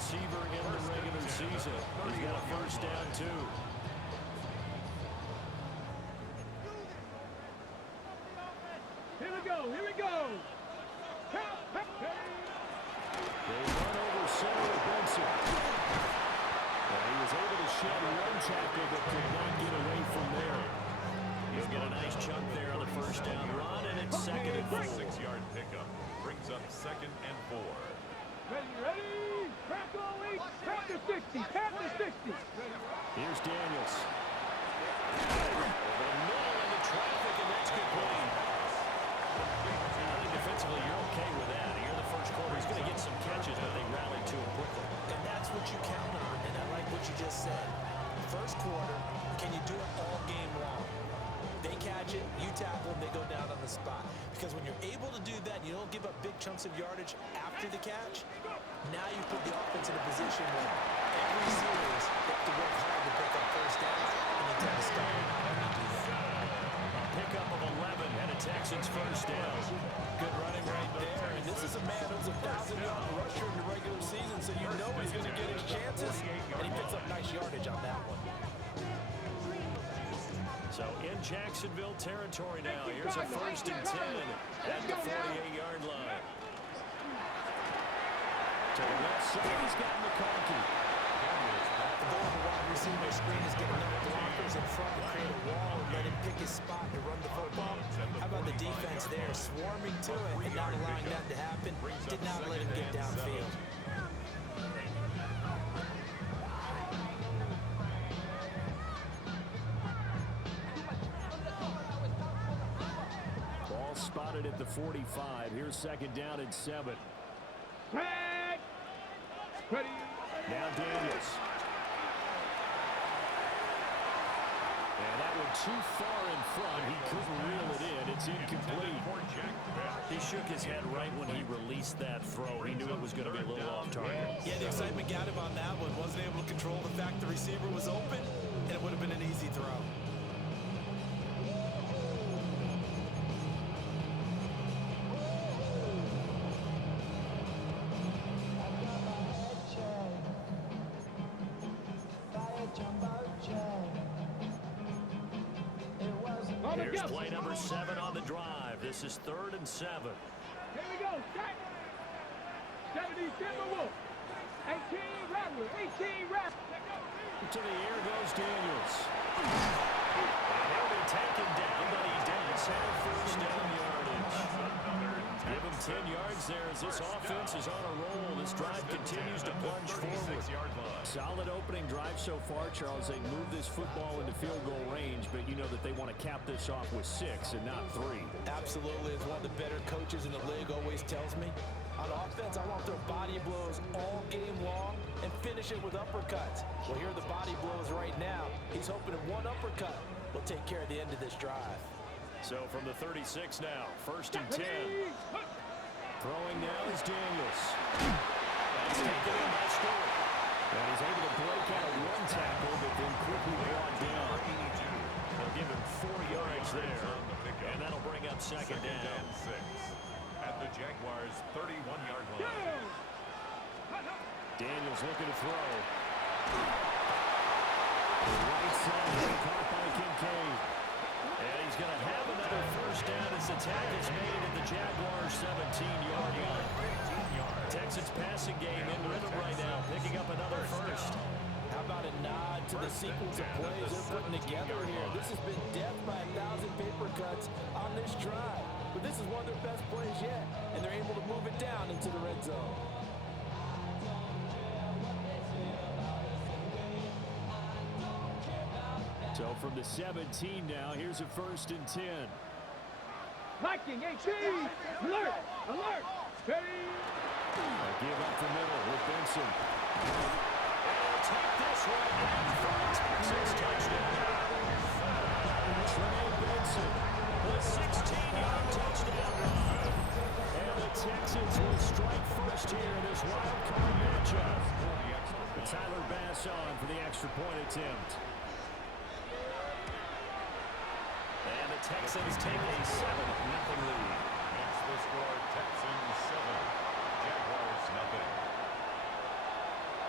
receiver in the regular season. He's got a first down, too. Here we go. Here we go. They run over center with Benson. He was able to shed one tackle but could not get away from there. He'll get a nice chunk there on the first down run, and it's second and 4. 6-yard pickup brings up 2nd and 4. Ready? Crack all week. Crack the 60. Crack the 60. Here's Daniels. Over the middle into traffic, and that's complete. I think defensively you're okay with that. You're the first quarter. He's going to get some catches, but they rallied to him quickly. And that's what you count on, and I like what you just said. First quarter, can you do it all game long? They catch it, you tackle them, they go down on the spot. Because when you're able to do that, you don't give up big chunks of yardage after the catch. Now you put the offense in a position where every series they have to work hard to pick up first downs, and they tend to start when they do that. A pickup of 11 and a Texans first down. Good running right there. And this is a man who's a 1,000-yard rusher in the regular season, so you know he's going to get his chances. And he picks up nice yardage on that one. So in Jacksonville territory now. Here's a first and 10 at the 48-yard line. To the left side, he's got McConkey. The goal of the wide receiver screen is get enough blockers in front to create a wall and let him pick his spot to run the football. How about the defense there, swarming to it and not allowing that to happen? Did not let him get downfield. Ball spotted at the 45. Here's second down and 7. Ready? Now Daniels. And that one too far in front. He couldn't reel it in. It's incomplete. He shook his head right when he released that throw. He knew it was going to be a little off target. Yeah, the excitement got him on that one. Wasn't able to control the fact the receiver was open, and it would have been an easy throw. Here's play number 7 on the drive. This is 3rd and 7. Here we go. 70 Timberwolf. 18 Rattler. 18 Rattler. To the air goes Daniels. And he'll be taken down, but he does have first down yardage. Give him 10 yards there as this offense is on a roll. This drive continues to plunge forward. Solid opening drive so far, Charles. They move this football into field goal range, but you know that they want to cap this off with 6 and not 3. Absolutely. As one of the better coaches in the league always tells me, on offense, I want their body blows all game long and finish it with uppercuts. Well, here are the body blows right now. He's hoping that one uppercut will take care of the end of this drive. So from the 36 now, 1st and 10. Throwing now is Daniels. That's taken in by Stewart. And he's able to break out one tackle, but then quickly brought down. They'll give him 4 yards there, and that'll bring up second down. 6 at the Jaguars' 31-yard line. Daniels looking to throw. The right side caught by Kincaid. And he's going to have another first down as the tackle's made at the Jaguars' 17-yard line. Texans passing game in rhythm right now, picking up another first. How about a nod to the sequence of plays they're putting together here? This has been death by 1,000 paper cuts on this drive. But this is one of their best plays yet, and they're able to move it down into the red zone. So from the 17 now, here's a 1st and 10. Liking, 18. Alert. Alert. Ready? A give up the middle with Benson. And take this one down for a Texans touchdown. Trey Benson, the 16-yard touchdown run. And the Texans will strike first here in this wild card matchup. Tyler Bass on for the extra point attempt. And the Texans take a 7-0 lead. Makes the score Texans 7, Jaguars 0.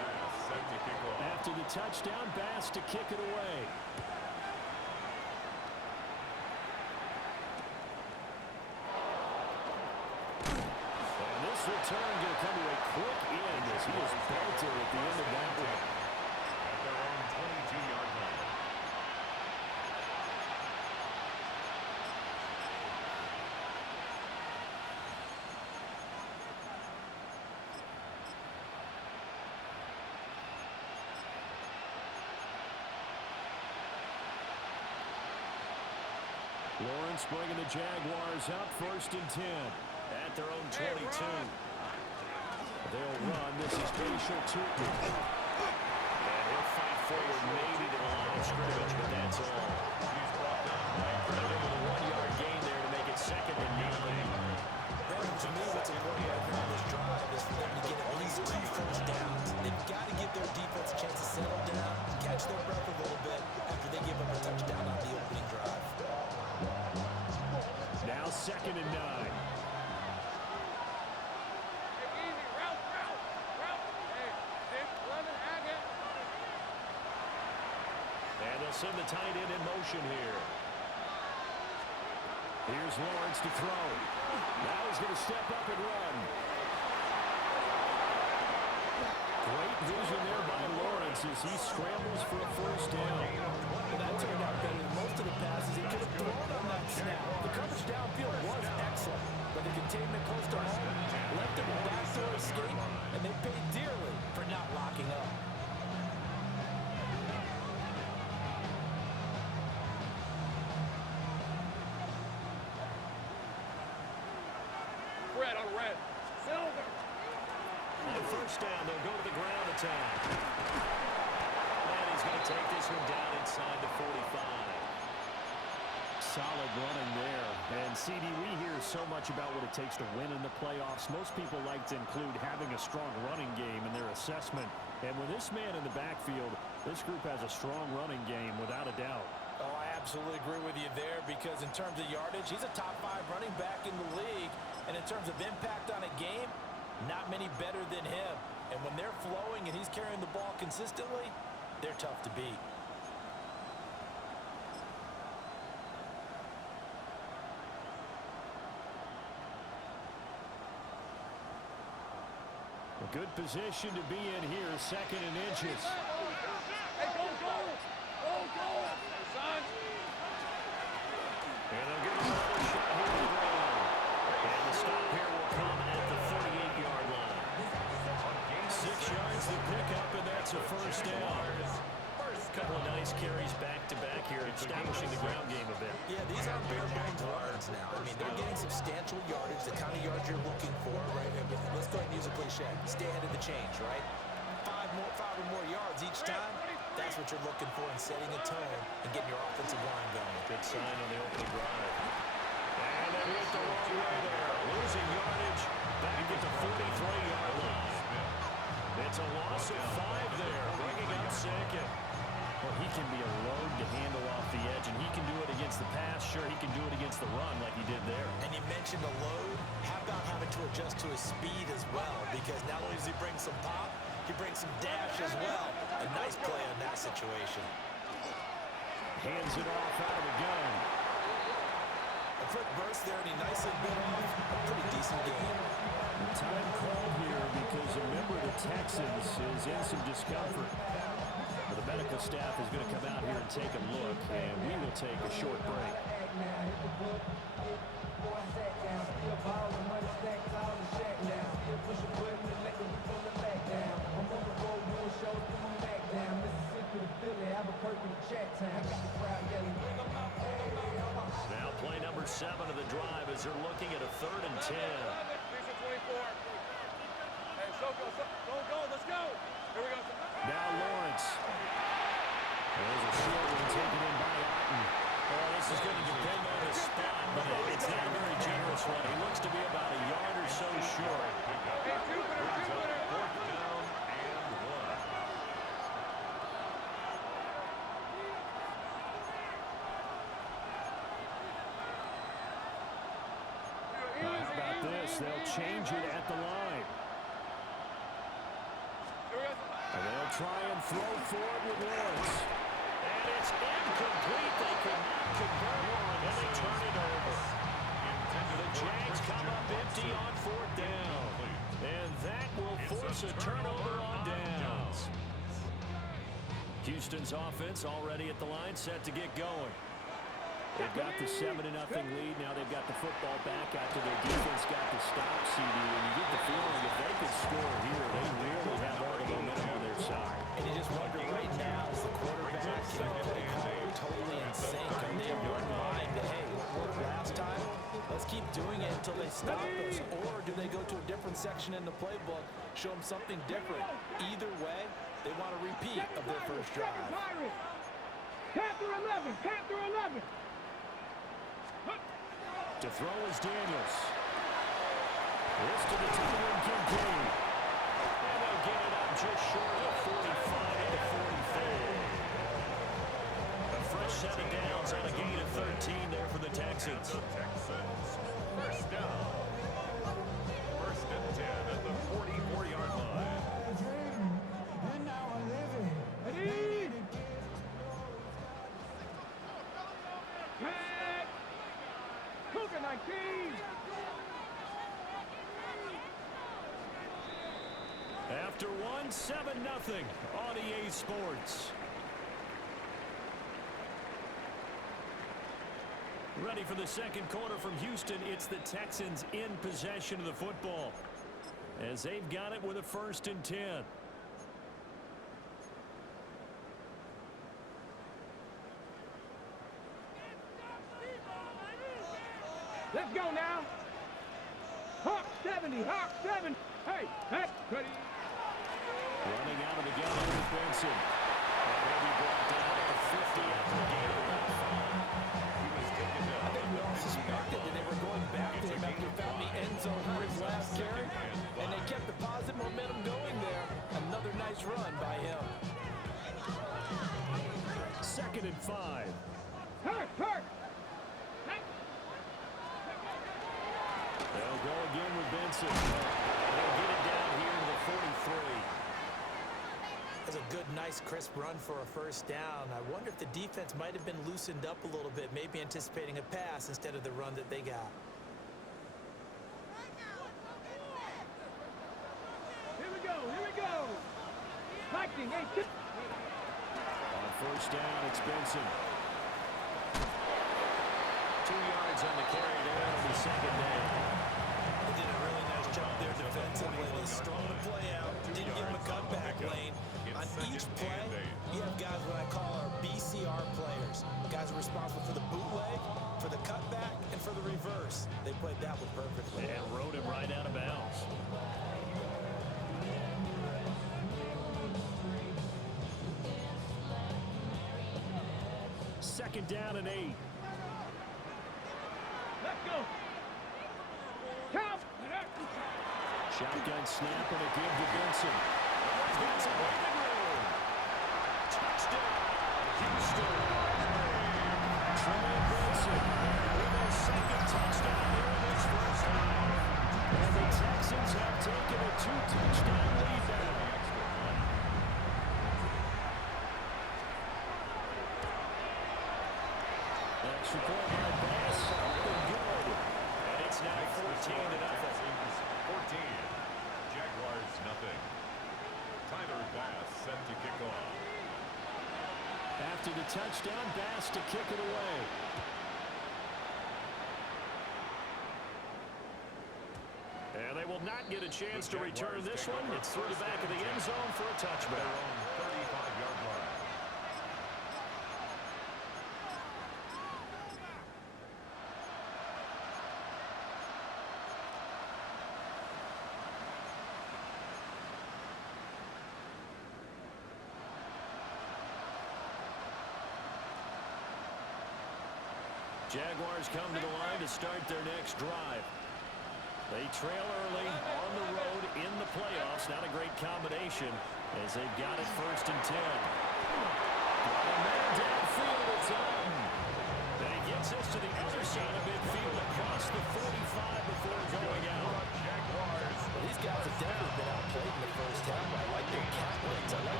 to the touchdown pass to kick it away. And this return going to come to a quick end as he is belted at the end of that one. At their own 22-yard line. Lawrence bringing the Jaguars up 1st and 10 at their own 22. They'll run. This is Facial Tootin. And he'll fight forward maybe to the line of scrimmage, but that's all. He's brought down by They'll give him a 1-yard gain there to make it 2nd and 9. Brandon, to me, what's important right now on this drive is for them to get at least 2 first downs. They've got to give their defense a chance to settle down, catch their breath a little bit after they give them a touchdown on the opening drive. Now 2nd and 9. And they'll send the tight end in motion here. Here's Lawrence to throw. Now he's going to step up and run. Great vision there by Lawrence as he scrambles for a first down. Well, that turned out better than most of the passes he could have thrown on that snap. The coverage downfield was excellent, but the containment close to home left him a backdoor escape, and they paid dearly for not locking up. Red on red. Silver. On first down, they'll go to the ground attack. And he's going to take this one down inside the 45. Solid running there. And, CD, we hear so much about what it takes to win in the playoffs. Most people like to include having a strong running game in their assessment. And with this man in the backfield, this group has a strong running game without a doubt. Oh, I absolutely agree with you there because in terms of yardage, he's a top 5 running back in the league. And in terms of impact on a game, not many better than him. And when they're flowing and he's carrying the ball consistently, they're tough to beat. A good position to be in here, 2nd and inches. Hey, go, go! Go, go! Son! And they'll give him another shot here to the ground. And the stop here will come at the 38-yard line. 6 yards to pick up, and that's a first down. A couple of nice carries back-to-back here, establishing the ground game a bit. Yeah, these aren't bare bones runs now. I mean, they're getting substantial yardage, the kind of yards you're looking for, right? Let's go ahead and use a cliche. Stay ahead of the change, right? 5 or more yards each time. That's what you're looking for in setting a tone and getting your offensive line going. Good sign on the opening drive. And they went the wrong way there. Losing yardage back at the 43-yard line. It's a loss of 5 there, bringing up 2nd. Well, he can be a load to handle off the edge, and he can do it against the pass. Sure, he can do it against the run like he did there. And you mentioned a load. How about having to adjust to his speed as well? Because not only does he bring some pop, he brings some dash as well. A nice play on that situation. Hands it off out of the gun. A quick burst there, and he nicely bit off a pretty decent game. Time called here because a member of the Texans is in some discomfort. The medical staff is going to come out here and take a look, and we will take a short break. Now play number 7 of the drive as they're looking at a 3rd and 10. Hey, so go, let's go. Here we go. Now Lawrence. There's a short one taken in by Otten. Oh, this is going to depend on the spot, but it's not a very generous one. He looks to be about a yard or so short. Hey, Jupiter. 4th down and 1. How about this? They'll change it at the line. And they'll try and throw for it with Lawrence. And it's incomplete. They could not convert, and they turn it over. The Jags come up empty on fourth down. And that will force a turnover on downs. Houston's offense already at the line, set to get going. They've got the 7-0 lead. Now they've got the football back after their defense got the stop, CD. And you get the feeling if they could score here, they really have all the momentum on their side. And you just wonder right now, is the quarterback totally in sync? Are they in one mind that, hey, what worked last time? Let's keep doing it until they stop us. Or do they go to a different section in the playbook, show them something different? Either way, they want a repeat of their first drive. Panther 11, Panther 11. To throw is Daniels. This to the tight end, Kincaid. And they'll get it up just short of 45 to 44. A fresh set of downs on a gain of 13 there for the Texans. First down. First and 10 at the 44-yard line. Ready? Back. Cougar 19. After one, 7-0 on EA Sports. Ready for the second quarter from Houston. It's the Texans in possession of the football as they've got it with a 1st and 10. Let's go now. Hawk 70, Hawk 7. Hey, hey, ready? Running out of the gun with Benson. And he'll be brought down at the 50 after a gain of about 5. He was taken down. I think we all suspected that they were going back to him after he found the end zone for his last carry. And they kept the positive momentum going there. Another nice run by him. 2nd and 5. Hurt, hurt. They'll go again with Benson. They'll get it down here to the 43. That's a good, nice, crisp run for a first down. I wonder if the defense might have been loosened up a little bit, maybe anticipating a pass instead of the run that they got. Here we go, here we go. Lightning, hey, tip. On first down, it's Benson. 2 yards on the carry there on the 2nd down. They did a really nice job there defensively. They strung the play out, didn't give him a cutback lane. On each play, you have guys what I call our BCR players. Guys are responsible for the bootleg, for the cutback, and for the reverse. They played that one perfectly. And rode him right out of bounds. Second down and 8. Let's go. Count. Shotgun snap and a give to Benson. He's got some breathing room. Touchdown, Houston. Trey Benson with a 2nd touchdown here in this first half. And the Texans have taken a 2-touchdown lead now. Extra point by Bass. Up and good. And it's now 14-0. 14. Jaguars nothing. Tyler Bass set to kick off. After the touchdown, Bass to kick it away. And they will not get a chance to return this one. It's through the back of the end zone for a touchback. 35-yard line. Jaguars come to the line to start their next drive. They trail early on the road in the playoffs. Not a great combination as they've got it 1st and 10. Got a man downfield. It's on. And he gets us to the other side of midfield across the 45 before going out. Well, these guys have definitely been outplayed in the first half. I like their confidence. I like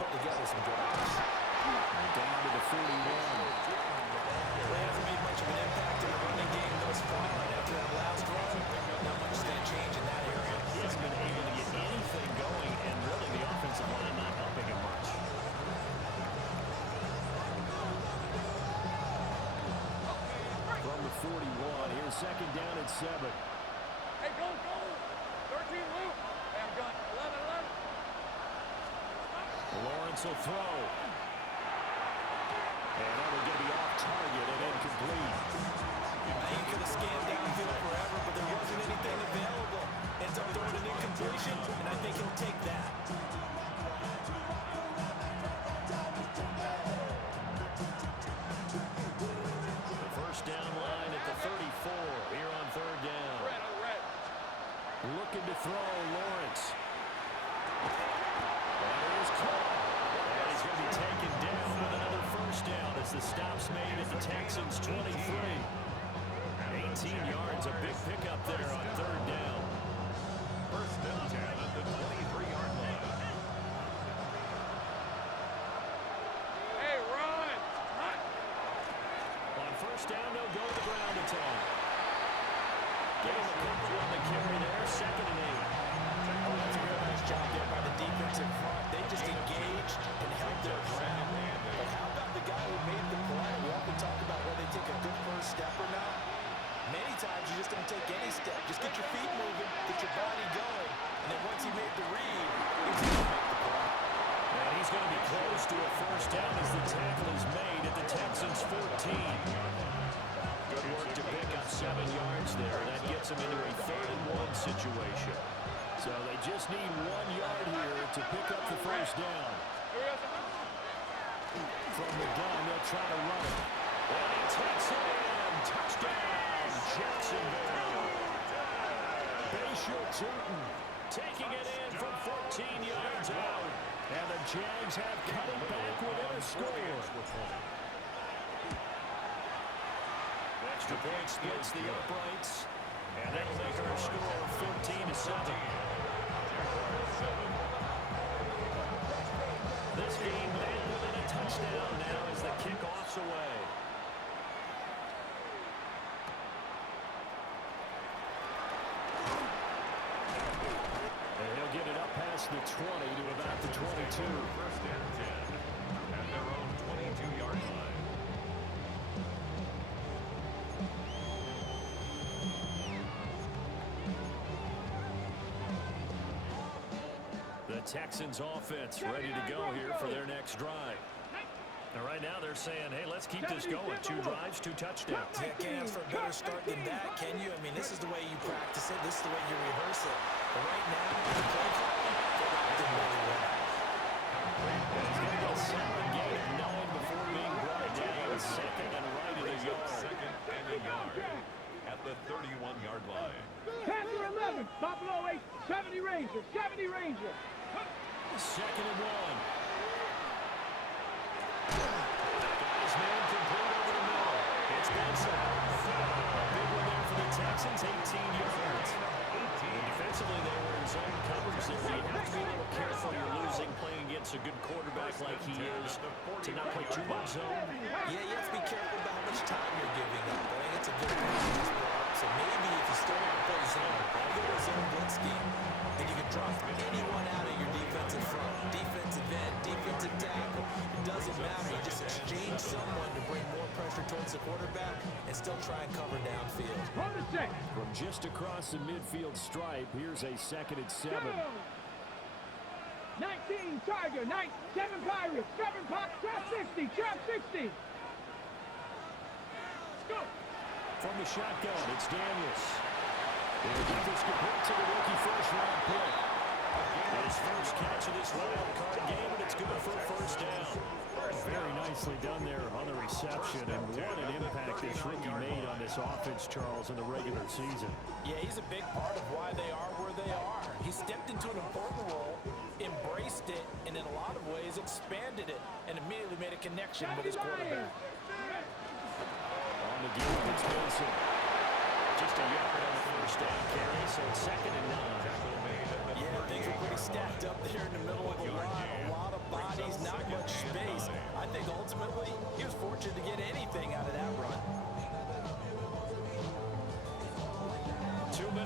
put together some drives. Down to the 41. Well, he hasn't made much of an impact in the running game thus far, and after that last run, not much is going to change in that area. He hasn't been able to get anything going, and really the offensive line not helping him much. From the 41, here's second down at 7. Hey, go, go. 13 Luke. Damn gun. 11. Lawrence will throw. And that will get the off target and incomplete. He could have scanned downfield forever, but there wasn't anything available. Ends up throwing an incompletion, and I think he'll take that. The first down line at the 34 here on third down. Looking to throw, Lawrence. That is caught. And he's going to be taken down with another first down as the stop's made at the Texans' 23. 18 yards, a big pickup there on third down. First and 10 at the 23-yard line. Hey, run. On first down, they'll go to the ground attack. Give him a couple on the carry there, second and 8. Oh, that's a real nice job there by the defensive front. They just engaged and held their ground. But how about the guy who made the play? We often talk about whether they take a good first step or not. Many times you just don't take any step. Just get your feet moving, get your body going, and then once he made the read, it's easy to make the play. And he's going to be close to a first down as the tackle is made at the Texans' 14. Good work to pick up 7 yards there. That gets him into a 3rd-and-1 situation. So they just need 1 yard here to pick up the first down. From the gun, they'll try to run it. And he takes it in. Touchdown, Jacksonville. Bayshore Tootin taking it in from 14 yards out. And the Jags have cut it back within a score. Extra point splits the uprights. And that'll make our score 14-7. This game ended within a touchdown now as the kickoff's away. And he'll get it up past the 20 to about the 22. First and 10 at their own 22-yard line. The Texans offense ready to go here for their next drive. And right now they're saying, hey, let's keep this going. 2 drives, 2 touchdowns. Yeah, can't ask for a better start than that, can you? I mean, this is the way you practice it. This is the way you rehearse it. But right now, the play calling, they did really well. He's going to go 7 gain of 9 before being brought down. Second and right of the yard. Second and a yard at the 31-yard line. Panther 11. Buffalo 8. 70 Ranger. 70 Ranger. Second and 1. Guy's man complete over the middle. It's Benson. A big one there for the Texans, 18 yards. And defensively, they were in zone coverage there. You have to be a little careful. You're losing playing against a good quarterback like he is to not play too much zone. Yeah, you have to be careful about how much time you're giving up. I think it's a good point you just brought up. So maybe if you still want to play zone, regular zone blitz scheme, then you can drop anyone out of your defensive front. Defensive end, defensive tackle. It doesn't matter. You just exchange someone to bring more pressure towards the quarterback and still try and cover downfield. Hold the check. From just across the midfield stripe, here's a second and 7. 19 Tiger. 7 Pirates. 7 Pirates. Trap 60. Trap 60. Go. From the shotgun, it's Daniels. He'll get this complete to the rookie first-round pick. His first catch of this wild card game, and it's good for a first down. Very nicely done there on the reception, and what an impact this rookie made on this offense, Charles, in the regular season. Yeah, he's a big part of why they are where they are. He stepped into an important role, embraced it, and in a lot of ways expanded it, and immediately made a connection with his quarterback. On the game, it's Wilson. Just a yard on the first down carry, so it's second and 9. Yeah, things were pretty stacked up there in the middle of the line. A lot of bodies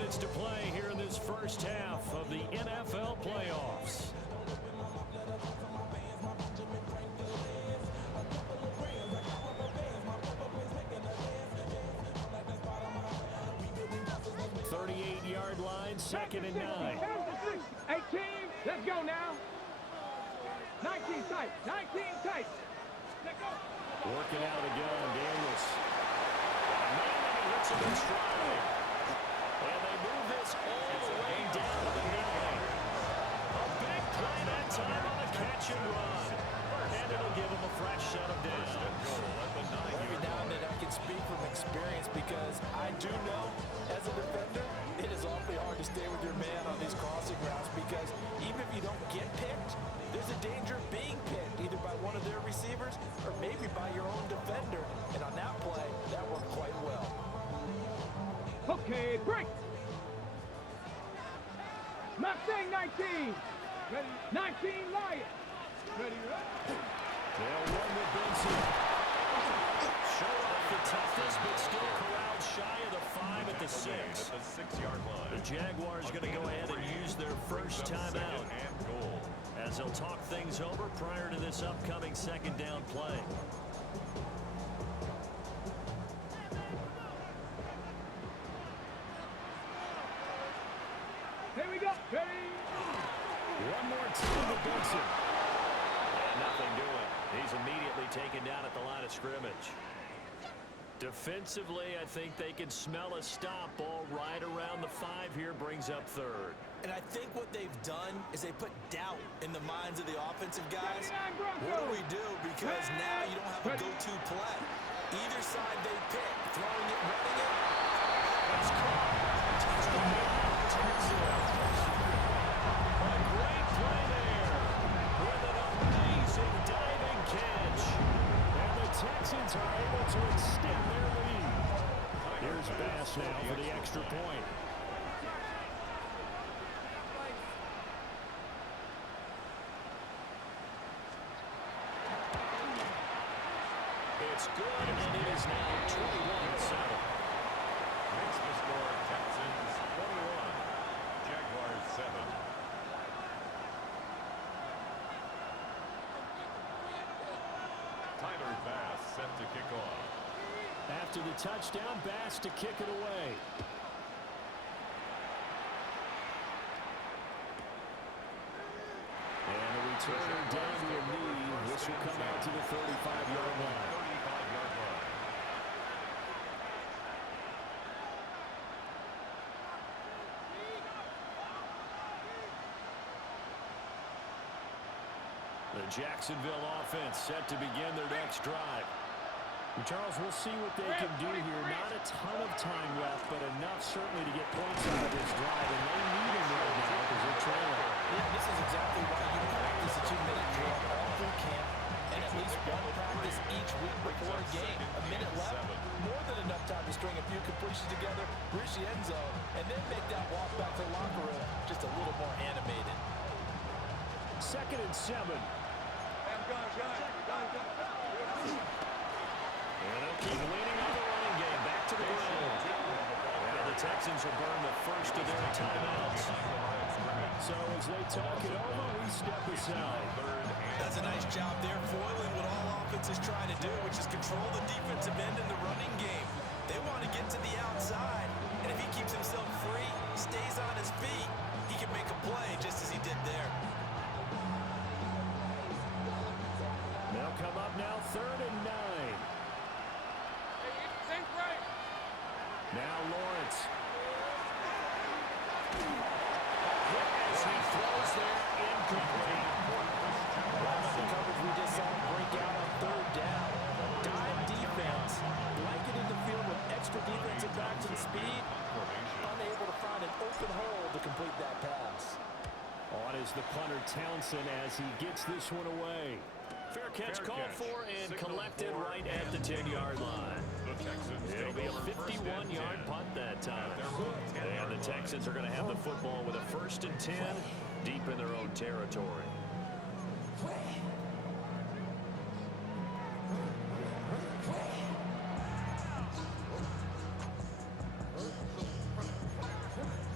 minutes to play here in this first half of the NFL playoffs. Yard line, 2nd and 9. 18, let's go now. 19 tight, 19 tight. Let's go. Working out again, Daniels. And hits him in stride. And they move this all the way down to the 9. A big play that time on the catch and run. And it'll give him a fresh set of downs. Every now and then I can speak from experience because I do know, as a defender, it is awfully hard to stay with your man on these crossing routes because even if you don't get picked, there's a danger of being picked either by one of their receivers or maybe by your own defender. And on that play, that worked quite well. Okay, break. Mustang 19. Ready? 19 Lion. Ready? They'll run with Benson. Show off the toughness, but still corralled shy of the 5 at the 6. At the 6-yard line. The Jaguars going to go ahead and use their first timeout as they'll talk things over prior to this upcoming 2nd down play. Here we go. Ready? One more time with Benson. And nothing doing. He's immediately taken down at the line of scrimmage. Defensively, I think they can smell a stop. Ball right around the 5 here, brings up 3rd. And I think what they've done is they put doubt in the minds of the offensive guys. What do we do? Because now you don't have a go-to play. Either side they pick, throwing it, running it. That's caught. A great play there with an amazing diving catch. And the Texans are able to extend their lead. Here's Bass now for the extra point. It's good, and it is now 21-7. Makes the score Texans 21, Jaguars 7. Tyler Bass set to kick off. After the touchdown, Bass to kick it away. And a returner down to a knee. This will come out to the 35-yard line. 35-yard line. The Jacksonville offense set to begin their next drive. And Charles, we'll see what they can do here. Not a ton of time left, but enough certainly to get points out of this drive. And they need him right now because they're trailing. Yeah, this is exactly why you practice a 2-minute drill all through camp and at least one practice each week before a game. A minute left, more than enough time to string a few completions together, reach the end zone, and then make that walk back to the locker room just a little more animated. 2nd and 7. And they'll keep leaning on the running game. Back to the ground. And the Texans will burn the first of their timeouts. So as they talk it over, we step aside. That's a nice job there, foiling what all offense is trying to do, which is control the defensive end in the running game. They want to get to the outside, and if he keeps himself free, stays on his feet, he can make a play just as he did there. They'll come up now 3rd and 9. Now Lawrence. As he throws there, incomplete. The coverage we just saw break out on 3rd down. Dime defense, blanketed the field with extra defensive backs and speed, unable to find an open hole to complete that pass. On is the punter Townsend as he gets this one away. Fair catch called for and collected right at the 10-yard line. It'll be a 51-yard punt that time. And the Texans are going to have the football with a 1st and 10 deep in their own territory.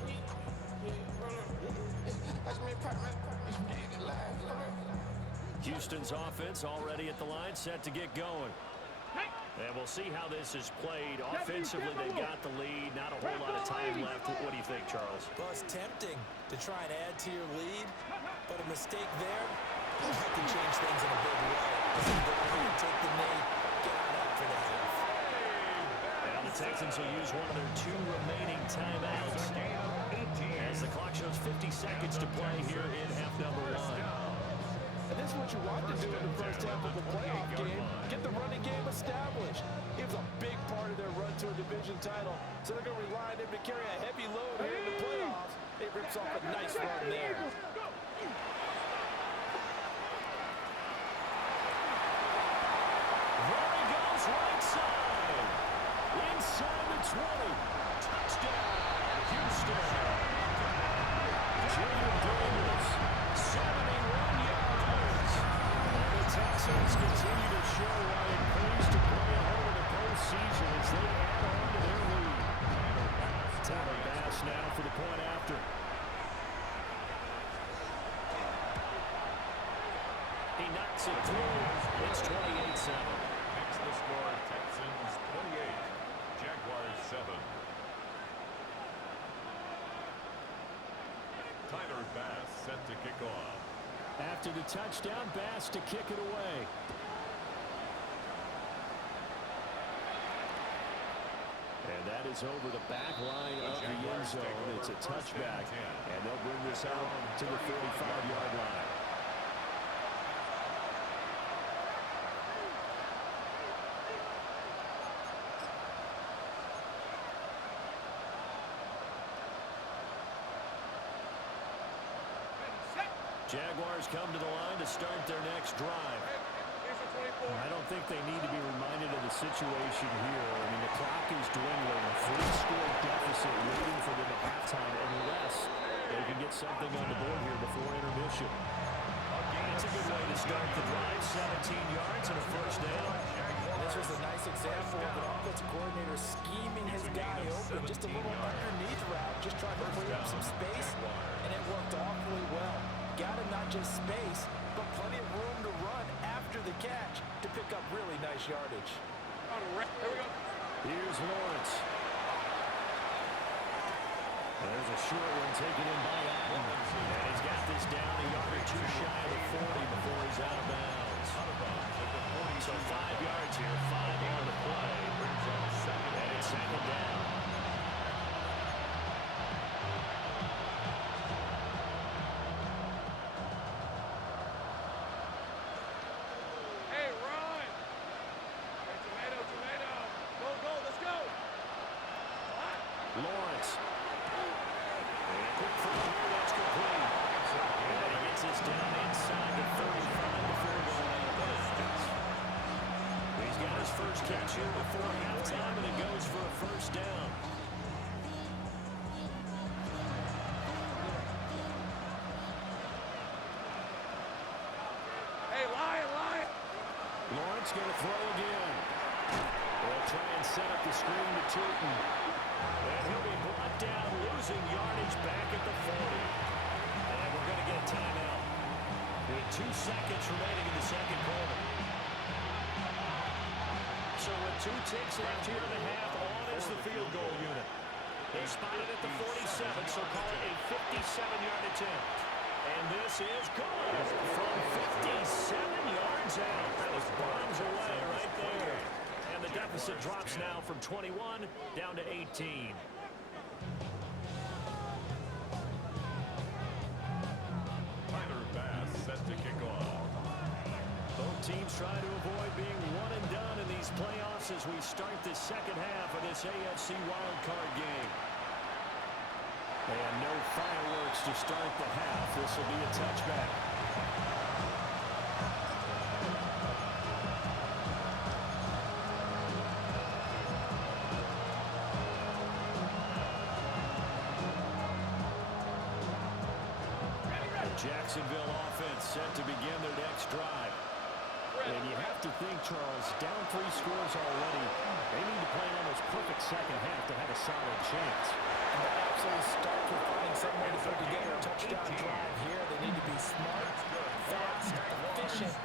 Houston's offense already at the line, set to get going. And we'll see how this is played. Offensively, they got the lead. Not a whole lot of time left. What do you think, Charles? Well, it's tempting to try and add to your lead, but a mistake there, that can change things in a big way. Just go ahead and take the knee, get on out for the half. And the Texans will use one of their 2 remaining timeouts as the clock shows 50 seconds to play here in half number 1. And this is what you want to do in the first half of a playoff game. Get the running game established. It was a big part of their run to a division title. So they're going to rely on him to carry a heavy load here in the playoffs. It rips off a nice run there. There he goes, right side. Inside the 20. Touchdown, Houston. Junior Daniels, 71 yards. And the Texans continue to show why it pays to play at home in the postseason as they add on to their lead. Tyler Bass now for the point after. He knocks it through. It's 28-7. Makes the score Texans 28, Jaguars 7. Tyler Bass set to kick off. After the touchdown, Bass to kick it away. And that is over the back line of the end zone. It's a touchback, and they'll bring this out to the 45-yard line. Jaguars come to the line to start their next drive. I don't think they need to be reminded of the situation here. I mean, the clock is dwindling. A 3-score deficit waiting for them at halftime unless they can get something on the board here before intermission. That's a good way to start the drive. 17 yards and a first down. This was a nice example of an offensive coordinator scheming his guy open. Just a little underneath route, just trying to free up some space, and it worked awfully well. Got him not just space, but plenty of room to run after the catch to pick up really nice yardage. Here we go. Here's Lawrence. There's a short one taken in by Allen. And he's got this down a yard or 2 shy of the 40 before he's out of bounds. So 5 yards here, 5 on the play. And it's second down. Hey, run. Hey, tomato. Go, let's go. Lawrence. And quick throw here, that's complete. And he gets this down inside the 35 before going out of bounds. He's got his first catch here before halftime, and it goes for a first down. Hey, lion. Lawrence going to throw again. They'll try and set up the screen to Tootin. And he'll be brought down, losing yardage back at the 40. And we're going to get a timeout. With 2 seconds remaining in the second quarter. So with 2 ticks left here in the half, on is the field goal unit. They spotted at the 47, so call it a 57-yard attempt. And this is good from 57 yards out. That was bombs away right there. And the deficit drops now from 21 down to 18. Tyler Bass set to kick off. Both teams try to avoid being one and done in these playoffs as we start the second half of this AFC wildcard game. And no fireworks to start the half. This will be a touchback. The Jacksonville offense set to begin their next drive. And you have to think, Charles, down 3 scores already. They need to play an almost perfect second half to have a solid chance. And that absolutely starts with finding some way to put together a touchdown drive here. They need to be smart, fast, efficient,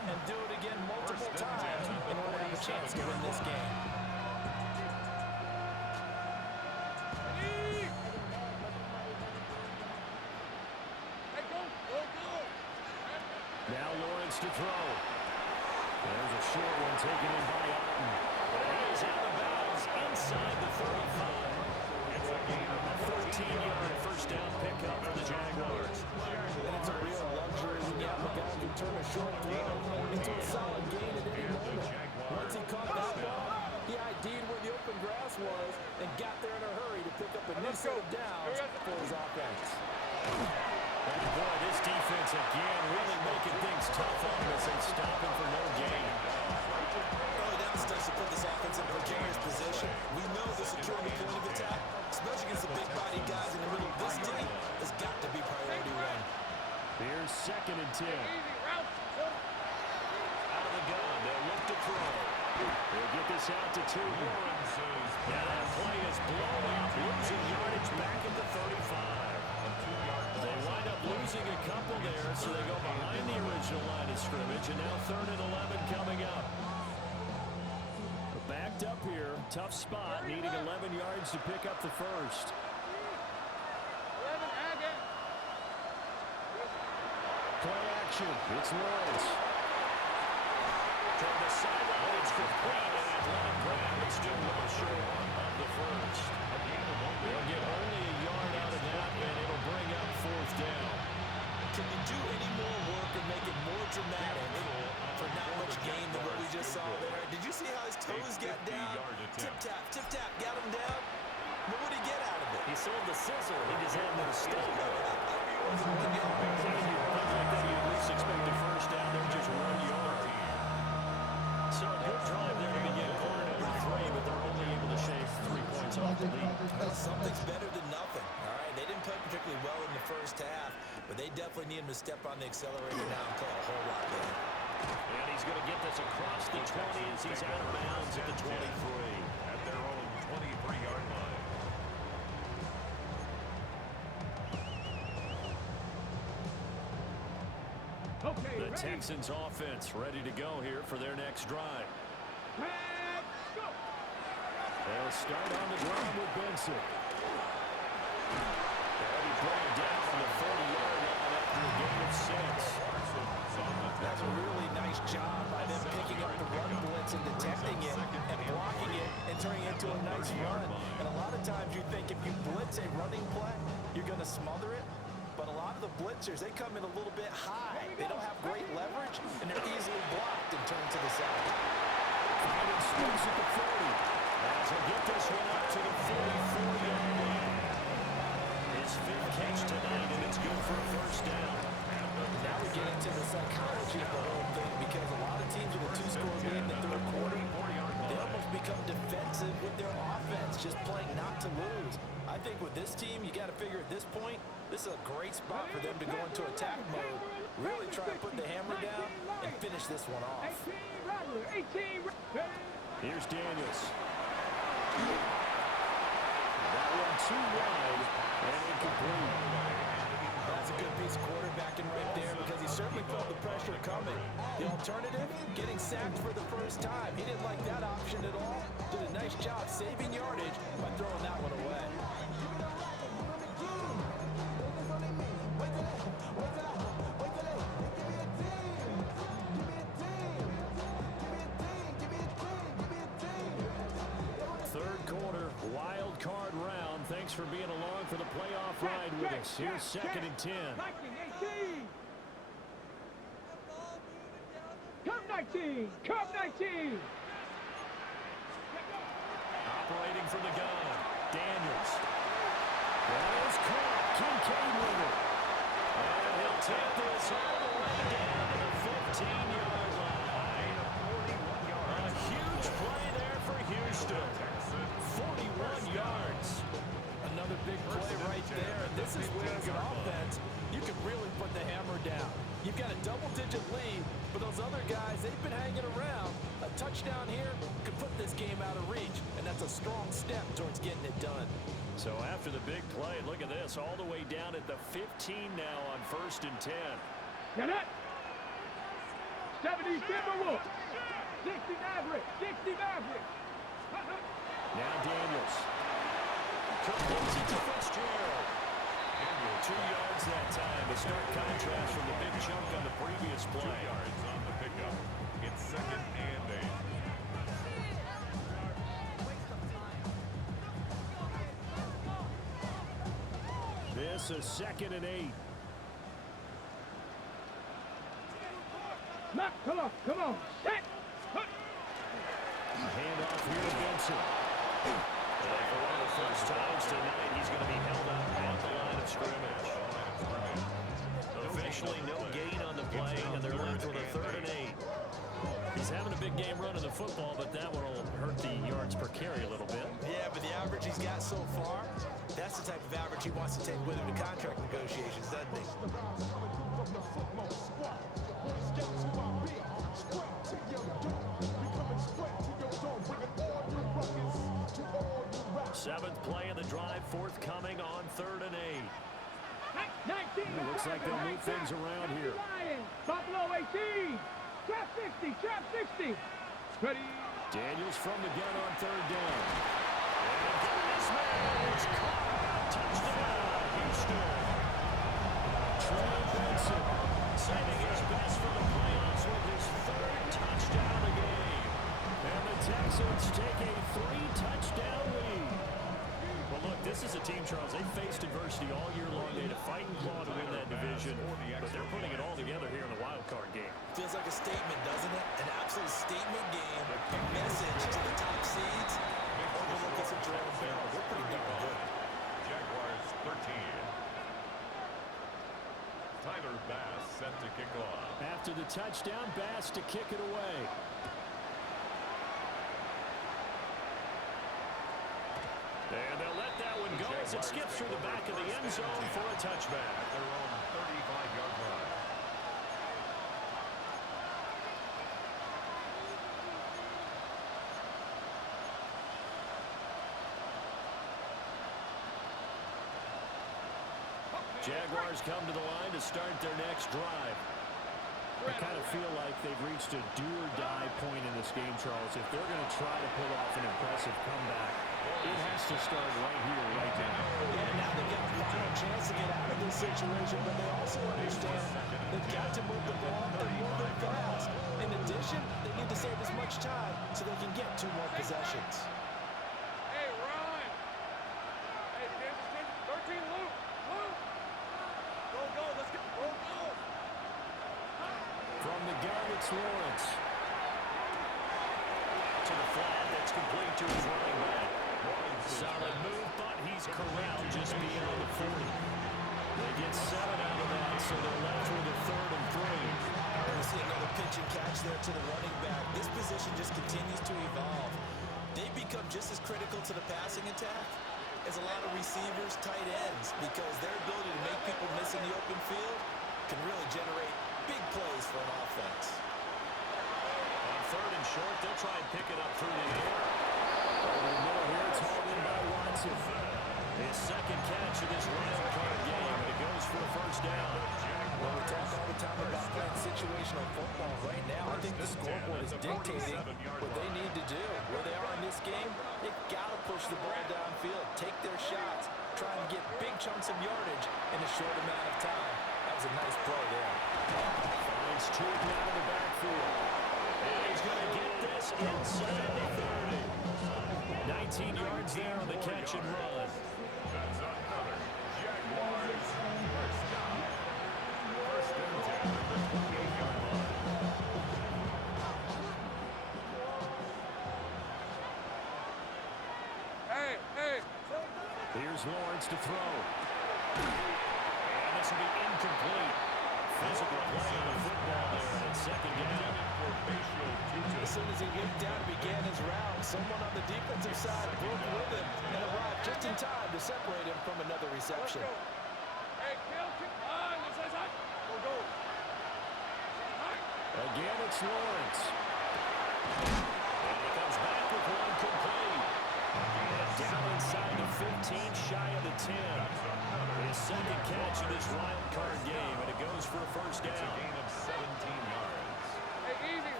chance to win this game. Now Lawrence to throw. There's a short one taken in by Alton. But he is out of bounds inside the 35. It's a gain of 14-yard first down pickup for the Jaguars. And it's a real luxury when you have a guy who can turn a short throw into a solid gain at any moment. Once he caught that ball, he ID'd where the open grass was and got there in a hurry to pick up a new set of downs for his offense. And boy, this defense again really making things tough on him as they stop him for no gain. Early down starts to put this offense in a precarious position. We know the securing the point of attack, especially against the big body guys in the middle of this team, has got to be priority one. Here's 2nd and 10. Out of the gun, they'll look to throw. They'll get this out to 2. Yeah, that play is blown up, losing yardage back at the 35. They wind up losing a couple there, so they go behind the original line of scrimmage, and now 3rd and 11 coming up. Backed up here, tough spot, needing 11 yards to pick up the first. Play action, it's Lawrence. Toward the sideline, it's complete, and Atlanta grab, it's still well short of the first. They'll get only a yard out of that, and it'll bring up 4th down. Can you do any more work and make it more dramatic for not much gain than what we just saw there? Did you see how his toes got down? Tip tap, got him down. What would he get out of it? He sold the sizzle. He just had no stake. He wasn't 1 yard. Like that, you at least expect a first down there, just 1 yard. So a good drive there to begin quarter number 3, but they're only able to shave 3 points off the lead. Well, something's better than nothing. All right, they didn't play particularly well in the first half, but they definitely need him to step on the accelerator now and play a whole lot better. And he's going to get this across the 20 as he's out of bounds at the 23. at their own 23-yard line. Okay, The ready? Texans offense ready to go here for their next drive. Let's go. They'll start on the ground with Benson. And he put him down on the 40-yard line after a gain of 6. That's a really nice job by them picking up the run blitz and detecting it and blocking it and turning it into a nice run. And a lot of times you think if you blitz a running play, you're going to smother it. But a lot of the blitzers, they come in a little bit high. They don't have great leverage, and they're easily blocked and turned to the side. Finding space at the 40. As he'll get this one up to the 44-yard line. His 5th catch tonight, and it's good for a first down. Now we get into the psychology of the whole thing because a lot of teams with a 2-score lead in the 3rd quarter, they almost become defensive with their offense, just playing not to lose. I think with this team, you got to figure at this point, this is a great spot for them to go into attack mode, really try to put the hammer down and finish this one off. 18. Here's Daniels. That one too wide and incomplete. That's a good piece of quarterbacking right there because he certainly felt the pressure coming. The alternative, getting sacked for the first time. He didn't like that option at all. Did a nice job saving yardage by throwing that one away. Third quarter, wild card round. Thanks for being along for the playoff ride with us. Here's 2nd and 10. 19, 18. Come 19. Come 19. Operating from the gun, Daniels. That is caught. Kincaid with it. And he'll take this all the way down to the 15-yard line. A huge play there for Houston. 41 yards. Another big play right there. And this is where, as an offense, you can really put the hammer down. You've got a double-digit lead, but those other guys, they've been hanging around. A touchdown here could put this game out of reach, and that's a strong step towards getting it done. So after the big play, look at this, all the way down at the 15 now on 1st and 10. Now that 70 Timberwolves. 60 Maverick. 60 Maverick. Now Daniels. Completes it to Fitzgerald. 2 yards that time. A stark contrast from the big chunk on the previous play. 2 yards on the pickup. It's 2nd and 8. This is 2nd and 8. Knock, come on. Set. Hand off here to Benson. And for one of the first times tonight, he's going to be held up at the line of scrimmage. Officially no gain on the play, and they're left with a 3rd and 8. He's having a big game running the football, but that one will hurt the yards per carry a little bit. Yeah, but the average he's got so far, that's the type of average he wants to take with him to contract negotiations, doesn't he? 7th play of the drive, forthcoming on 3rd and 8. 19. Looks like they'll move things around here. Buffalo 18. Trap 60. Trap 60. Ready. Daniels from the gun on 3rd down. And this man is caught. Touchdown, Houston. Trey Benson saving his best for the playoffs with his 3rd touchdown of the game. And the Texans take a 3-touchdown lead. Well, look, this is a team, Charles, they faced adversity all year long. They had to fight and claw to win that division, but they're putting it all together here in the wild card game. Feels like a statement, doesn't it? An absolute statement game. A message to the top seeds. Overlook us at Jerome Barrow. We're pretty darn good. Jaguars 13. Tyler Bass set to kick off. After the touchdown, Bass to kick it away. And they'll let that one go as it skips through the back of the end zone for a touchback. Their own 35-yard line. Jaguars come to the line to start their next drive. I kind of feel like they've reached a do-or-die point in this game, Charles. If they're going to try to pull off an impressive comeback, it has to start right here, right now. Yeah, now they've got the final chance to get out of this situation, but they also understand they've got to move the ball and move it fast. In addition, they need to save as much time so they can get 2 more possessions. Hey, Ron. Hey, 13, Luke. Go. Let's go. Go. From the gun, it's Lawrence. To the flat, that's complete to his running back. Solid move, but he's corralled just beyond the 40. They get 7 out of that, so they're left with a 3rd and 3. We see another pitch and catch there to the running back. This position just continues to evolve. They become just as critical to the passing attack as a lot of receivers, tight ends, because their ability to make people miss in the open field can really generate big plays for an offense. On 3rd and short, they'll try and pick it up through the air. Over the middle here, it's hauled in by Watson. His 2nd catch of this wild card game, and it goes for a 1st down. Well, we talk all the time about playing situational football. Right now, I think the scoreboard is dictating what they need to do. Where they are in this game, they've got to push the ball downfield, take their shots, try and get big chunks of yardage in a short amount of time. That was a nice play there. Finds Tootin out of the backfield. And he's going to get this inside the 30. 19 yards there on the catch and run. That's another Jaguars 1st down. 1st and 10 at the 28-yard line. Hey. Here's Lawrence to throw. And this will be incomplete. Physical play on the football there, and it's 2nd down. As soon as he looked down and began his round, someone on the defensive side broke with him and arrived just in time to separate him from another reception. Hey, Kill. Go. Again, it's Lawrence. And he comes back with one complete. And down inside the 15, shy of the 10. His 2nd catch of this wild card game, and it goes for a 1st down. It's a gain of 17 yards. Hey, easy.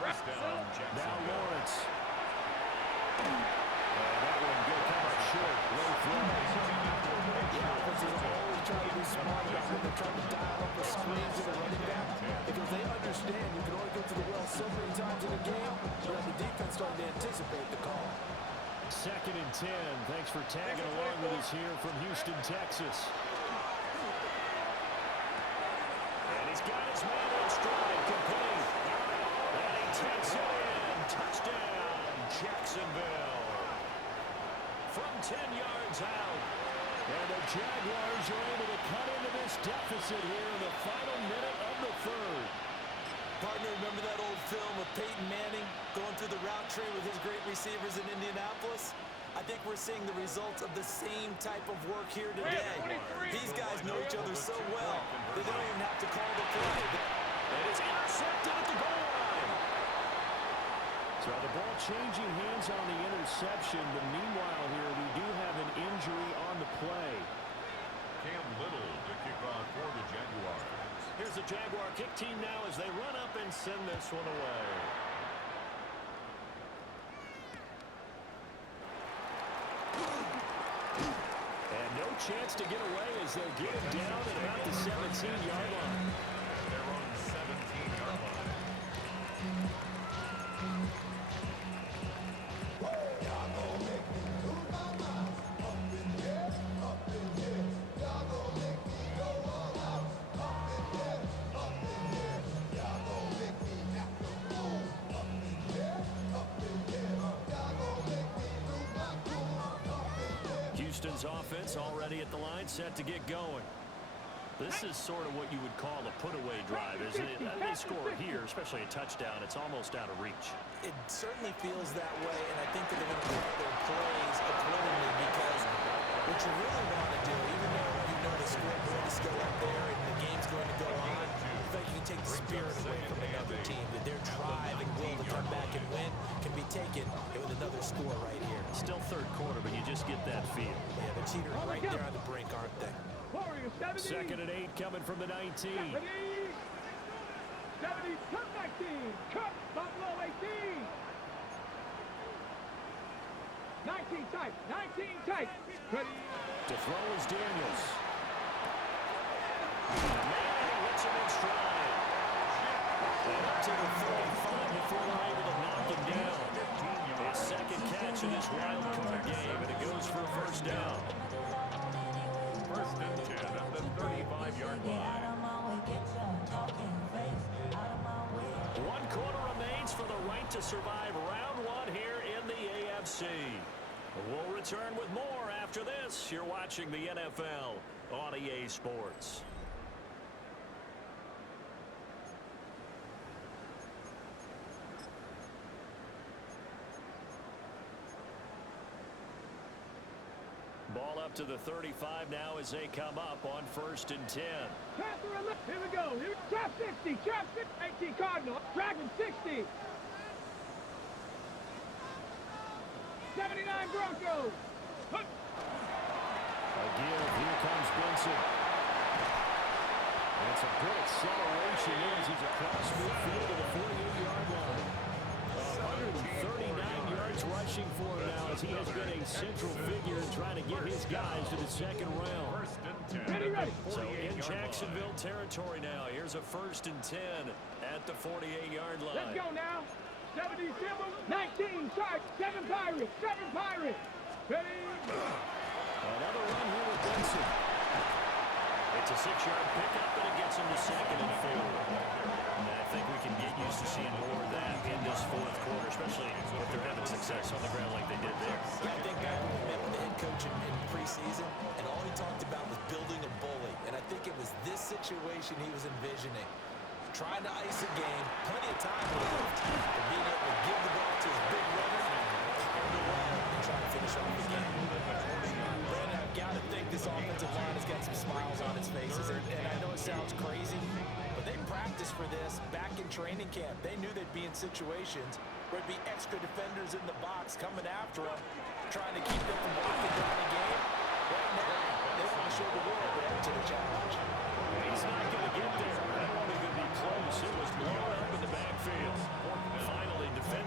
First down, Now Jacksonville. Lawrence. That one good, come up short. Low throw. Offenses always try to be smart about when they're trying to dial up the screen to the running back because they understand you can only go to the well so many times in a game, but the defense starting to anticipate the call. 2nd and 10. Thanks for tagging along with us here from Houston, Texas. And he's got his man in stride, complete. And he takes it in. Touchdown, Jacksonville. From 10 yards out. And the Jaguars are able to cut into this deficit here in the final minute of the 3rd. Partner, remember that old film of Peyton Manning going through the route tree with his great receivers in Indianapolis? I think we're seeing the results of the same type of work here today. These guys know each other so well that they don't even have to call the play. And it's intercepted at the goal line. So the ball changing hands on the interception, but meanwhile here we do have an injury on the play. Cam Little to kick off for the Jaguars. Here's the Jaguar kick team now as they run up and send this one away. And no chance to get away as they'll get it down at about the 17-yard line. They're on the 17-yard line. Houston's offense already at the line, set to get going. This is sort of what you would call a put-away drive, isn't it? They score here, especially a touchdown. It's almost out of reach. It certainly feels that way, and I think that they're going to call their plays accordingly because what you really want to do, even though you know the scoreboard is still up there and the game's going to go on, I think you can take the spirit away from another team, that their drive and will to come back and win can be taken with another score right here. Still 3rd quarter, but you just get that feel. Yeah, they're teetering right there on the brink, aren't they? 2nd and 8 coming from the 19. 70, cut 19, cut Buffalo 18. 19 tight, 19 tight. Ready. To throw is Daniels. Manning hits him in stride. And up to the 45 before they're able to knock him down. His 2nd catch in this wild card game, and it goes for a 1st down. First and 10 at the 35-yard line. 1 quarter remains for the right to survive round 1 here in the AFC. We'll return with more after this. You're watching the NFL on EA Sports. Ball up to the 35 now as they come up on 1st and 10. Here we go. Trap 60. Trap 60. 18 Cardinal. Dragon 60. 79 Broncos. A give. Here comes Benson. And it's a good acceleration as he's across midfield to the 48-yard line. 139 yards rushing for him now as he has been a central figure in trying to get his guys to the 2nd round. First and 10 at the So in 48-yard Jacksonville territory now. Here's a 1st and 10 at the 48-yard line. Let's go now. 70 Symbol. 19 Sharks. 7 Pirates. 7 Pirates. Ready. Another run here with Benson. It's a 6-yard pickup, and it gets him to 2nd and 4. And I think we can get used to seeing more of that in this 4th quarter, especially if they're having success on the ground like they did there. Yeah, I think back when we met with the head coach in preseason, and all he talked about was building a bully. And I think it was this situation he was envisioning. Trying to ice a game, plenty of time left, but being able to give the ball to his big runner, turn away, and try to finish off the game. Brandon, I've got to think this offensive line has got some smiles on its faces, and I know it sounds crazy, but they practiced for this back in training camp. They knew they'd be in situations where there'd be extra defenders in the box coming after them, trying to keep them from walking down the game. Right now, they want to show the world they're up to the challenge. He's not going to get there. That won't even be close. It was blown up in the backfield.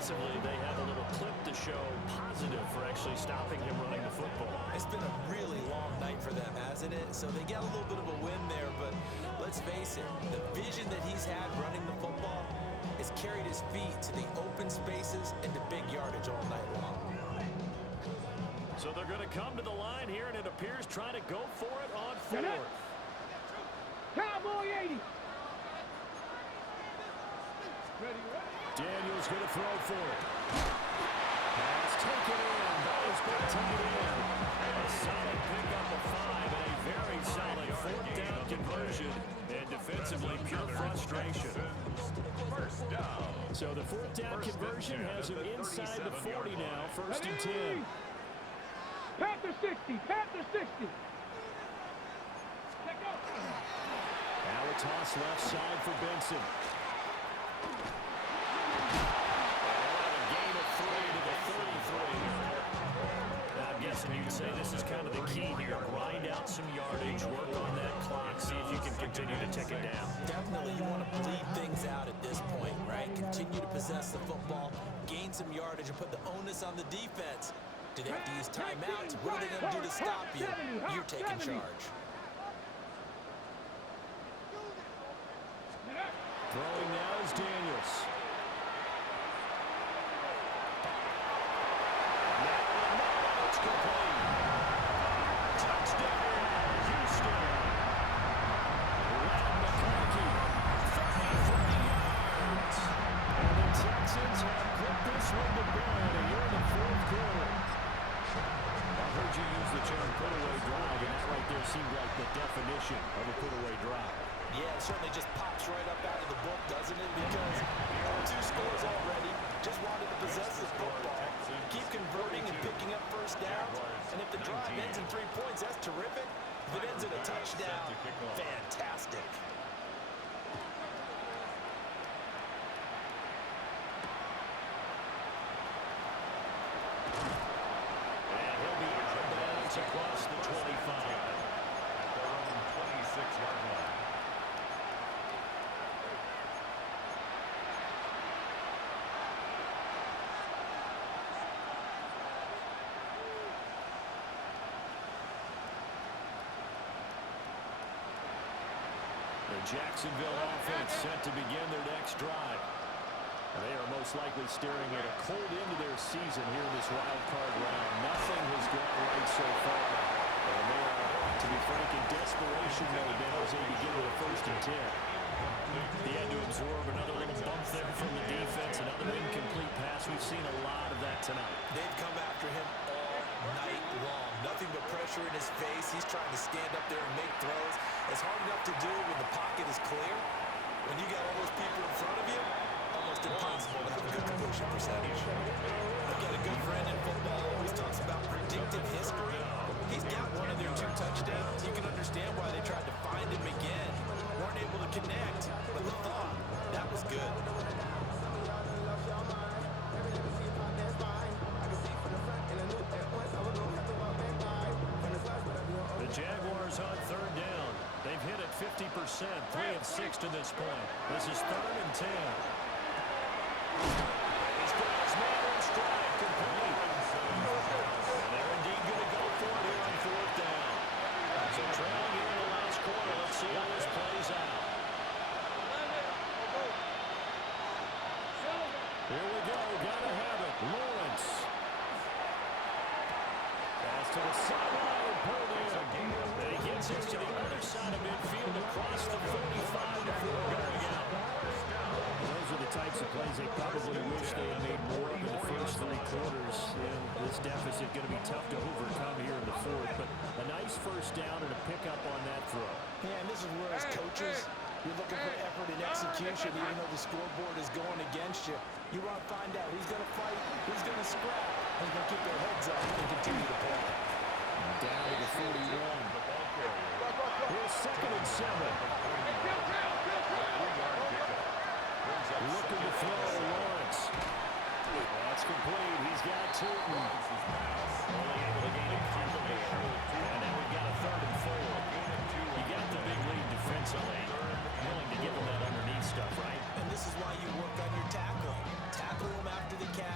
offensively, they have a little clip to show positive for actually stopping him running the football. It's been a really long night for them, hasn't it? So they got a little bit of a win there, but let's face it, the vision that he's had running the football has carried his feet to the open spaces and to big yardage all night long. So they're going to come to the line here, and it appears trying to go for it on fourth. Cowboy 80. Daniels going to throw for it. Pass taken in. That has been taken in. A solid pickup of 5 and a very solid fourth down conversion. And defensively, pure frustration. First down. So the fourth down conversion has him inside the 40 now. First and 10. Panther 60. Panther 60. Now a toss left side for Benson. And a gain of 3 to the 33. Now I'm guessing you'd say this is kind of the key here. Grind out some yardage, work on that clock, see if you can continue to tick it down. Definitely you want to bleed things out at this point, right? Continue to possess the football, gain some yardage, and put the onus on the defense. Do they have to use timeouts? What are they going to do to stop you? You're taking charge. Throwing now is Daniels. It's complete. Touchdown, Houston. Len McConkey, 33 yards. And the Texans have put this one to bed here in the fourth quarter. I heard you use the term put-away drive, and that right there seemed like the definition of a put-away drive. Yeah, it certainly just pops right up out of the book, doesn't it? Because 2 scores already, just wanted to possess the football, keep converting and picking up first downs. And if the drive ends in 3 points, that's terrific. If it ends in a touchdown, fantastic. And he'll be out of bounds across the 25. At their own 26-yard line. The Jacksonville offense set to begin their next drive. They are most likely staring at a cold end to their season here in this wild card round. Nothing has gone right so far. And they are, to be frank, in desperation mode now as they begin with a first and 10. He had to absorb another little bump there from the defense, another incomplete pass. We've seen a lot of that tonight. They've come after him all night long. Nothing but pressure in his face. He's trying to stand up there and make throws. It's hard enough to do when the pocket is clear. When you got all those people in front of you, almost impossible to have a good completion percentage. I've got a good friend in football who always talks about predictive history. He's got one of their 2 touchdowns. You can understand why they tried to find him again. Weren't able to connect, but the thought, that was good. The Jaguars on third down. They've hit it 50%, 3 of 6 to this point. This is 3rd and 10. He's got his man in stride, complete. And they're indeed going to go for it here on 4th down. So trailing here in the last quarter. Let's see how this plays out. Here we go. Gotta have it. Lawrence. Pass to the sideline and pulled in. And he gets us to the other side of midfield across the 45 before going out. Those are the types of plays they probably wish they had made more of in the first 3 quarters. And this deficit going to be tough to overcome here in the 4th. But a nice first down and a pickup on that throw. Yeah, and this is where as coaches, you're looking for effort and execution even though the scoreboard is going against you. You want to find out who's going to fight, who's going to scrap, who's going to keep their heads up and continue to play. Down to the 41. Here's 2nd and 7. Looking to throw Lawrence. That's complete. He's got Tootin. Only able to gain a couple here. And now we've got a 3rd and 4. You got the big lead defensively. Willing to give him that underneath stuff, right? And this is why you work on your tackling. Tackle them after the catch.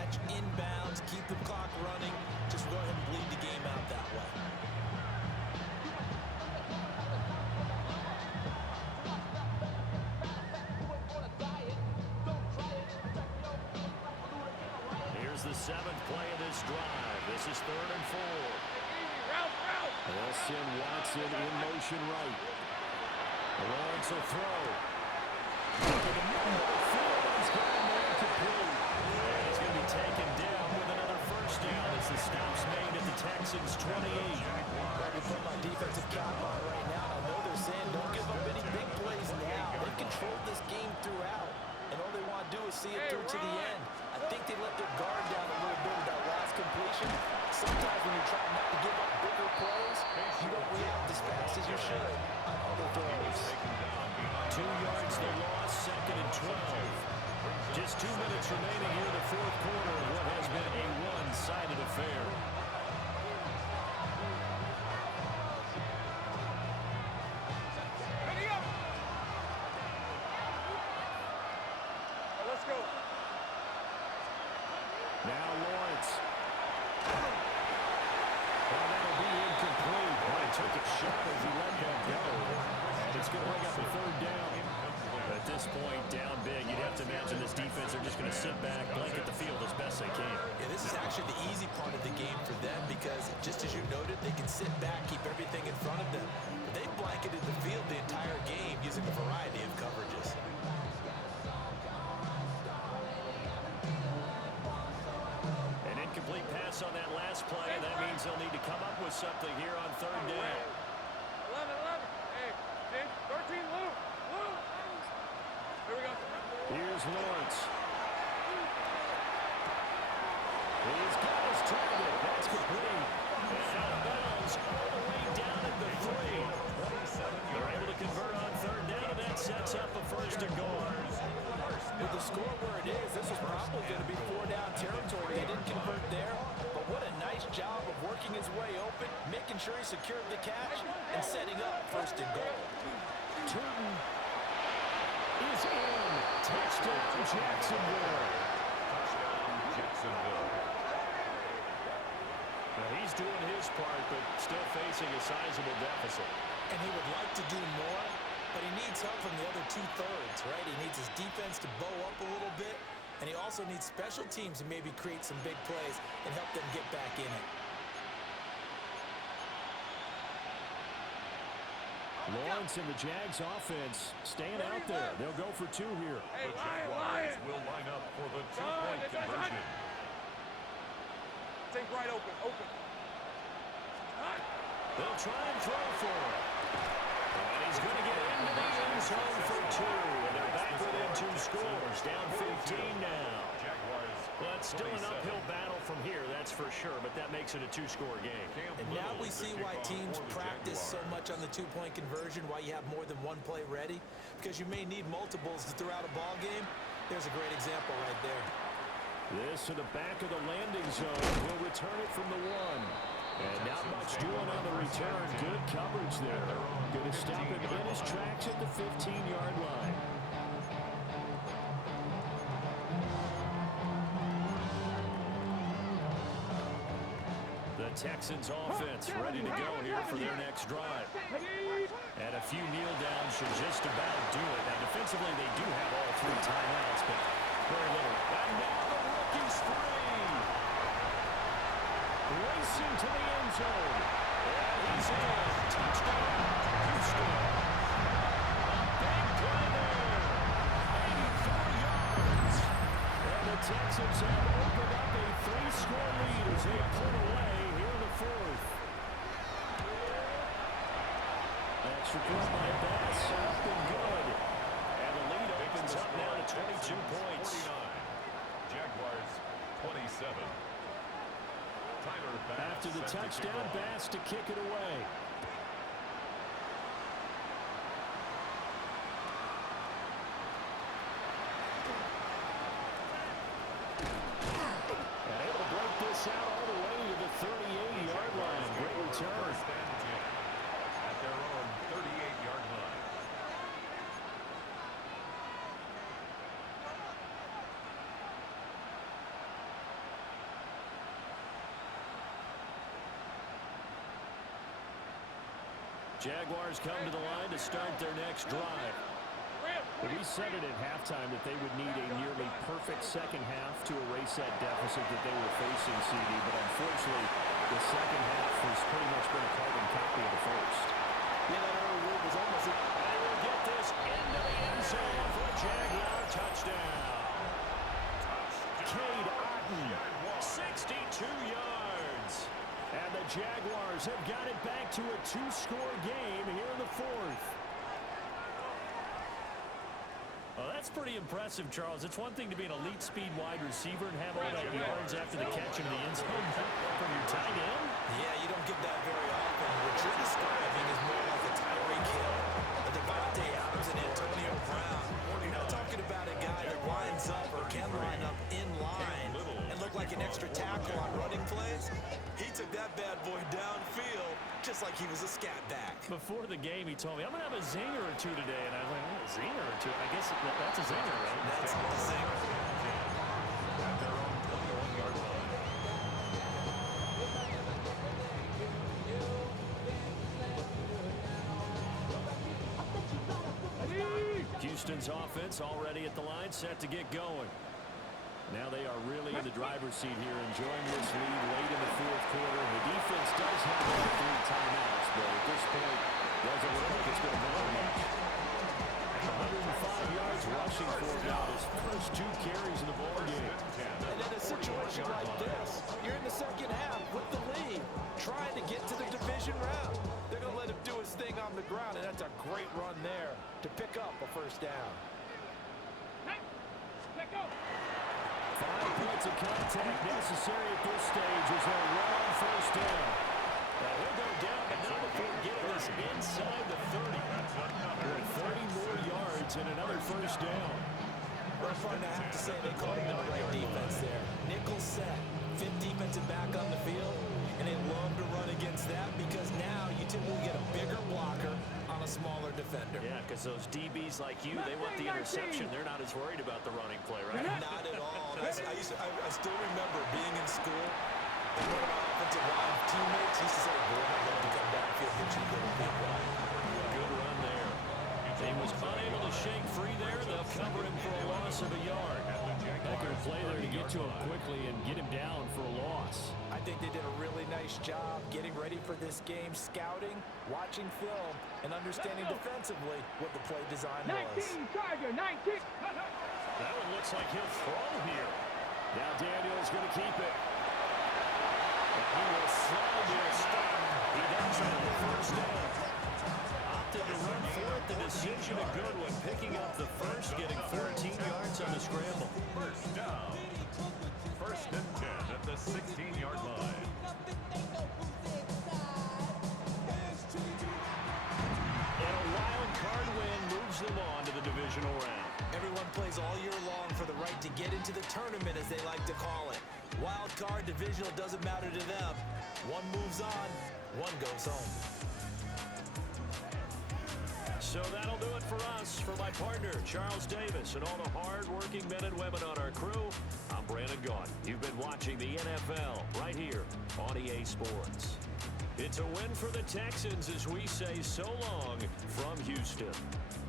the 7th play of this drive. This is 3rd and 4. They'll send Watson in motion right. Lawrence will throw. To the middle of the field, he's going there complete. And he's going to be taken down with another first down as the stop's made at the Texans' 28. They put my defensive cap on right now, and I know they're saying don't give up any big plays now. They've controlled this game throughout, and all they want to do is see it through to the end. I think they let their guard down a little bit with that last completion. Sometimes when you're trying not to give up bigger plays, you don't react as fast as you should on other throws. 2 yards the loss, 2nd and 12. Just 2 minutes remaining here in the 4th quarter of what has been a one-sided affair. Let's go. Now Lawrence. Well, that'll be incomplete. Boy, he took a shot as he let that go. And it's going to bring up a 3rd down. At this point, down big, you'd have to imagine this defense are just going to sit back, blanket the field as best they can. Yeah, this is actually the easy part of the game for them because, just as you noted, they can sit back, keep everything in front of them. But they blanketed the field the entire game using a variety of coverages. An incomplete pass on that last play, and that means they'll need to come up with something here on 3rd down. 11. Hey, 13, Lou. Here we go. Here's Lawrence. He's got his target. That's complete. And out of bounds all the way down at the 3. They're able to convert on 3rd down, and that sets up a 1st and goal. With the score where it is, this was probably going to be 4-down territory. They didn't convert there, but what a nice job of working his way open, making sure he secured the catch, and setting up 1st and goal. Turton is in. Touchdown, Jacksonville. Now he's doing his part, but still facing a sizable deficit. And he would like to do more, but he needs help from the other 2/3, right? He needs his defense to bow up a little bit, and he also needs special teams to maybe create some big plays and help them get back in it. Lawrence and the Jags offense staying out there. They'll go for 2 here. Hey, The Lion. Jaguars will line up for the 2-point conversion. Take right open. They'll try and throw for it. And he's going to get into the end zone for 2. And they're back within 2 scores. Down 15 now. Jaguars. Well, it's still an uphill battle from here, that's for sure, but that makes it a 2-score game. And now we see why teams practice so much on the 2-point conversion, why you have more than one play ready, because you may need multiples throughout a ball game. There's a great example right there. This to the back of the landing zone. He'll return it from the 1. And not much doing on the return. Good coverage there. Going to stop him in his tracks at the 15-yard line. The Texans offense ready to go here for their next drive. And a few kneel downs should just about do it. Now defensively they do have all 3 timeouts, but very little. And now the rookie's free. Racing to the end zone. And he's in. Touchdown, Houston. A big play there. 84 yards. And the Texans have opened up a 3-score lead as they pull away here in the 4th. Extra point by Bass. Up and good. And the lead opens up now to 22 points. 49. Jaguars 27. Tyler Bass. After the touchdown, Bass to kick it away. And able to break this out all the way to the 38-yard line. Great return. First and 10 at their own 38-yard line. Jaguars come to the line to start their next drive. We said it at halftime that they would need a nearly perfect second half enough to erase that deficit that they were facing, CD, but unfortunately, the second half has pretty much been a carbon copy of the first. Yeah, that early lead was almost a... They will get this into the end zone for a Jaguar touchdown. Cade Otton, 62 yards. And the Jaguars have got it back to a two-score game here in the fourth. Well, that's pretty impressive, Charles. It's one thing to be an elite speed wide receiver and have all that yards after the catch into the end zone from your tight end. Yeah, you don't get that very often. What you're describing is more like a Tyreek Hill, a Devontae Adams, and Antonio Brown. You're not talking about a guy that lines up or can line up in line and look like an extra tackle on running plays. He took that bad boy downfield just like he was a scat back. Before the game, he told me, I'm going to have a zinger or two today. And I was like, oh, a zinger or two? I guess that's a zinger, right? That's a zinger. At their own 21-yard line. Houston's offense already at the line, set to get going. Now they are really in the driver's seat here, enjoying this lead late in the fourth quarter. The defense does have only 3 timeouts, but at this point, doesn't look like it's going to matter much. 105 yards rushing for him now, his first 2 carries in the ballgame. And in a situation like this, you're in the second half with the lead, trying to get to the division round. They're going to let him do his thing on the ground, and that's a great run there to pick up a first down. Let go. 5 points of contact necessary at this stage as they run on first down. Now he'll go down, but not before getting this inside the 30. With 30 more yards and another first down. We're fun to have to say they called him in the right defense there. Nickel set, 5th defensive back on the field, and they love to run against that because now you typically get a bigger blocker on a smaller defender. Yeah, because those DBs like you, they want the interception. They're not as worried about the running play, right? Not at all. I still remember being in school, and one of my offensive line teammates used to say, boy, I'd love to come downfield and hit you with a big one. Good run there. He was unable to shake free there. They'll cover him for a loss of a yard. Becker play there to get to him quickly and get him down for a loss. I think they did a really nice job getting ready for this game, scouting, watching film, and understanding defensively what the play design 19, was. Tiger, 19. That one looks like he'll throw here. Now Daniel's going to keep it. And he will slide to a stop. He does on the first down. Opted to run for it. The decision a good one. Picking up the first, getting 14 yards on the scramble. First down. First and 10 at the 16-yard line. And a wild card win moves them on to the divisional round. Everyone plays all year long for the right to get into the tournament, as they like to call it. Wild card, divisional, doesn't matter to them. One moves on, one goes home. So that'll do it for us. For my partner, Charles Davis, and all the hard-working men and women on our crew, I'm Brandon Gaudin. You've been watching the NFL right here on EA Sports. It's a win for the Texans as we say so long from Houston.